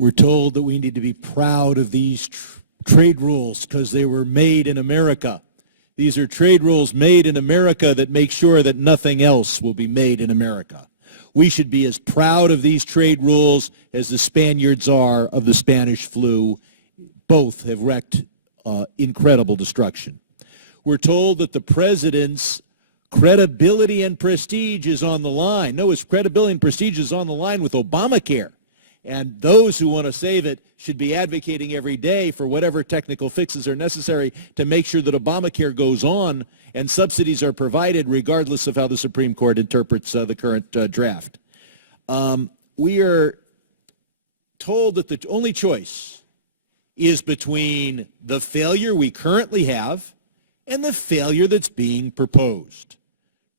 We're told that we need to be proud of these trade rules because they were made in America. These are trade rules made in America that make sure that nothing else will be made in America. We should be as proud of these trade rules as the Spaniards are of the Spanish flu. Both have wreaked incredible destruction. We're told that the president's credibility and prestige is on the line. No, his credibility and prestige is on the line with Obamacare. And those who want to save it should be advocating every day for whatever technical fixes are necessary to make sure that Obamacare goes on and subsidies are provided regardless of how the Supreme Court interprets the current draft. We are told that the only choice is between the failure we currently have and the failure that's being proposed.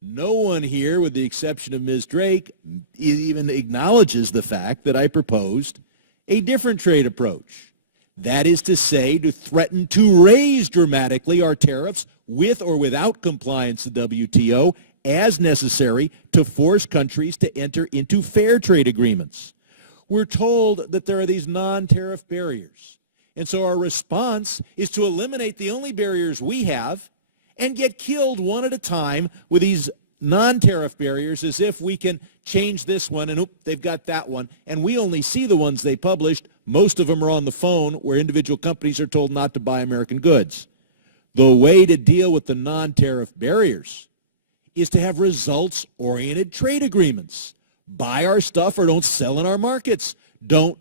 No one here, with the exception of Ms. Drake, even acknowledges the fact that I proposed a different trade approach. That is to say, to threaten to raise dramatically our tariffs with or without compliance with WTO as necessary to force countries to enter into fair trade agreements. We're told that there are these non-tariff barriers. And so our response is to eliminate the only barriers we have and get killed one at a time with these non-tariff barriers as if we can change this one and they've got that one. And we only see the ones they published. Most of them are on the phone where individual companies are told not to buy American goods. The way to deal with the non-tariff barriers is to have results-oriented trade agreements. Buy our stuff or don't sell in our markets. Don't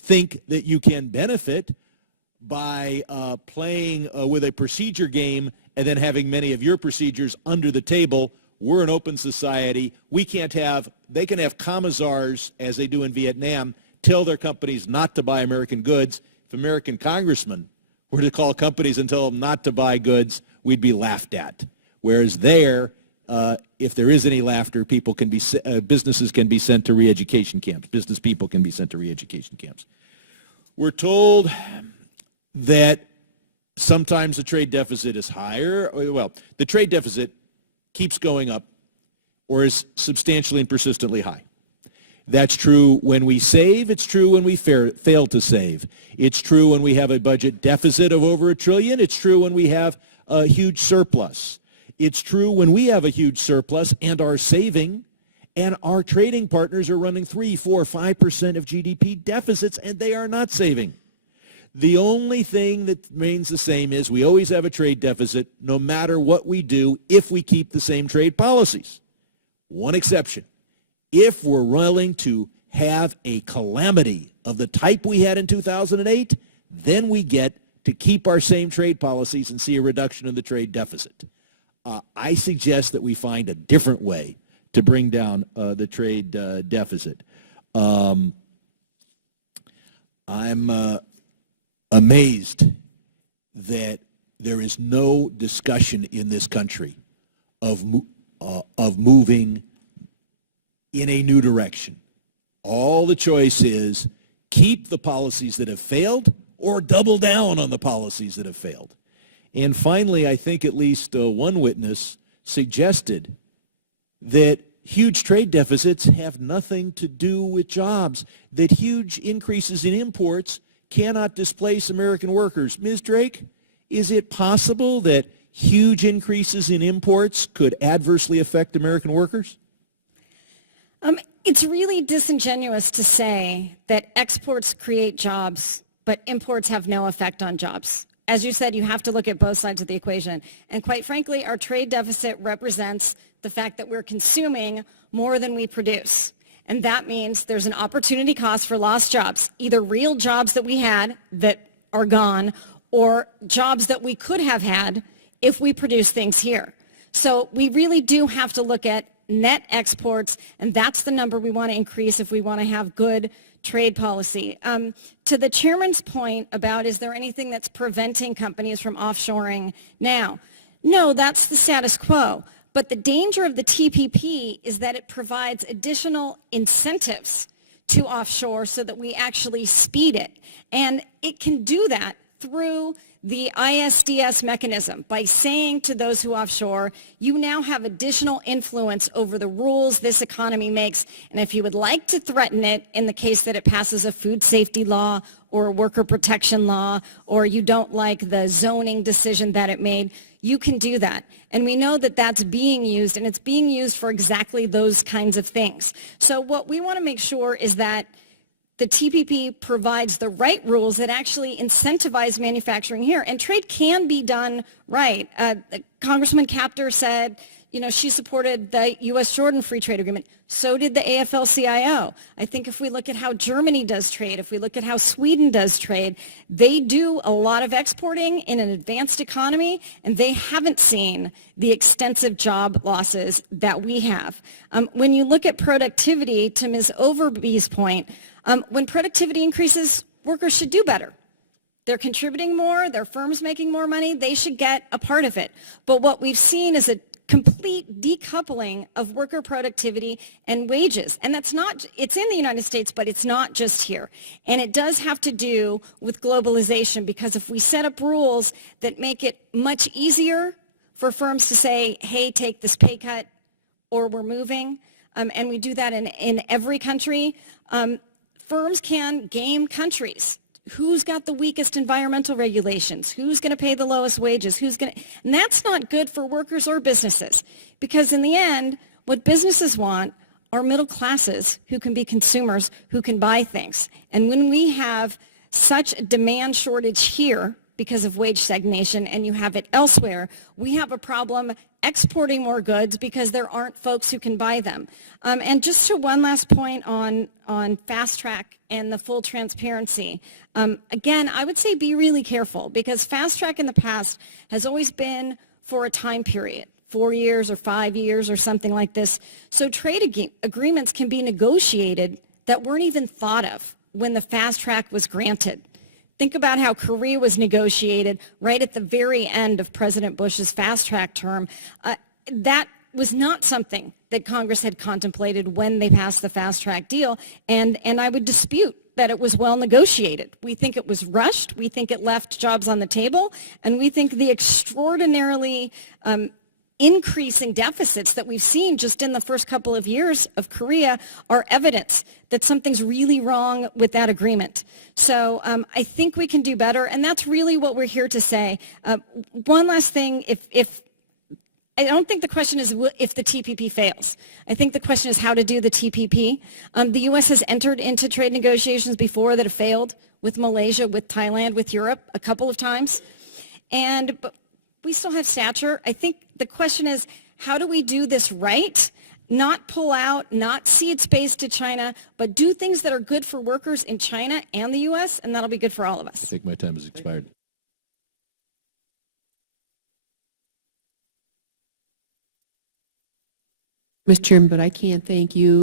think that you can benefit by playing with a procedure game and then having many of your procedures under the table. We're an open society. They can have commissars, as they do in Vietnam, tell their companies not to buy American goods. If American congressmen were to call companies and tell them not to buy goods, we'd be laughed at. Whereas there, if there is any laughter, businesses can be sent to re-education camps. Business people can be sent to re-education camps. We're told that sometimes the trade deficit is higher. Well, the trade deficit keeps going up or is substantially and persistently high. That's true when we save. It's true when we fail to save. It's true when we have a budget deficit of over $1 trillion. It's true when we have a huge surplus. It's true when we have a huge surplus and are saving, and our trading partners are running 3, 4, 5% of GDP deficits, and they are not saving. The only thing that remains the same is we always have a trade deficit no matter what we do if we keep the same trade policies. One exception. If we're willing to have a calamity of the type we had in 2008, then we get to keep our same trade policies and see a reduction in the trade deficit. I suggest that we find a different way to bring down the trade deficit. I'm amazed that there is no discussion in this country of moving in a new direction. All the choice is keep the policies that have failed or double down on the policies that have failed. And finally, I think at least one witness suggested that huge trade deficits have nothing to do with jobs, that huge increases in imports cannot displace American workers. Ms. Drake, is it possible that huge increases in imports could adversely affect American workers? It's really disingenuous to say that exports create jobs, but imports have no effect on jobs. As you said, you have to look at both sides of the equation. And quite frankly, our trade deficit represents the fact that we're consuming more than we produce. And that means there's an opportunity cost for lost jobs, either real jobs that we had that are gone or jobs that we could have had if we produce things here. So we really do have to look at net exports, and that's the number we want to increase if we want to have good trade policy. To the chairman's point about is there anything that's preventing companies from offshoring now? No, that's the status quo. But the danger of the TPP is that it provides additional incentives to offshore so that we actually speed it. And it can do that through the ISDS mechanism by saying to those who offshore, you now have additional influence over the rules this economy makes, and if you would like to threaten it in the case that it passes a food safety law or a worker protection law, or you don't like the zoning decision that it made, you can do that. And we know that that's being used, and it's being used for exactly those kinds of things. So what we want to make sure is that the TPP provides the right rules that actually incentivize manufacturing here. And trade can be done right. Congressman Capter said, you know, she supported the U.S.-Jordan Free Trade Agreement. So did the AFL-CIO. I think if we look at how Germany does trade, if we look at how Sweden does trade, they do a lot of exporting in an advanced economy, and they haven't seen the extensive job losses that we have. When you look at productivity, to Ms. Overby's point, when productivity increases, workers should do better. They're contributing more, their firm's making more money, they should get a part of it. But what we've seen is a complete decoupling of worker productivity and wages. And that's not, it's in the United States, but it's not just here. And it does have to do with globalization, because if we set up rules that make it much easier for firms to say, hey, take this pay cut or we're moving, and we do that in every country, firms can game countries. Who's got the weakest environmental regulations? Who's going to pay the lowest wages? And that's not good for workers or businesses, because in the end, what businesses want are middle classes who can be consumers, who can buy things. And when we have such a demand shortage here because of wage stagnation, and you have it elsewhere, we have a problem exporting more goods because there aren't folks who can buy them. And just to one last point on fast track and the full transparency, again, I would say be really careful, because fast track in the past has always been for a time period, 4 years or 5 years or something like this. So trade agreements can be negotiated that weren't even thought of when the fast track was granted. Think about how Korea was negotiated right at the very end of President Bush's fast track term. That was not something that Congress had contemplated when they passed the fast track deal, and I would dispute that it was well negotiated. We think it was rushed, we think it left jobs on the table, and we think the extraordinarily increasing deficits that we've seen just in the first couple of years of Korea are evidence that something's really wrong with that agreement. So I think we can do better, and that's really what we're here to say. One last thing, if I don't think the question is if the TPP fails. I think the question is how to do the TPP. The U.S. has entered into trade negotiations before that have failed, with Malaysia, with Thailand, with Europe a couple of times. But we still have stature. I think the question is, how do we do this right? Not pull out, not cede space to China, but do things that are good for workers in China and the U.S., and that'll be good for all of us. I think my time has expired. Mr. Chairman, but I can't thank you.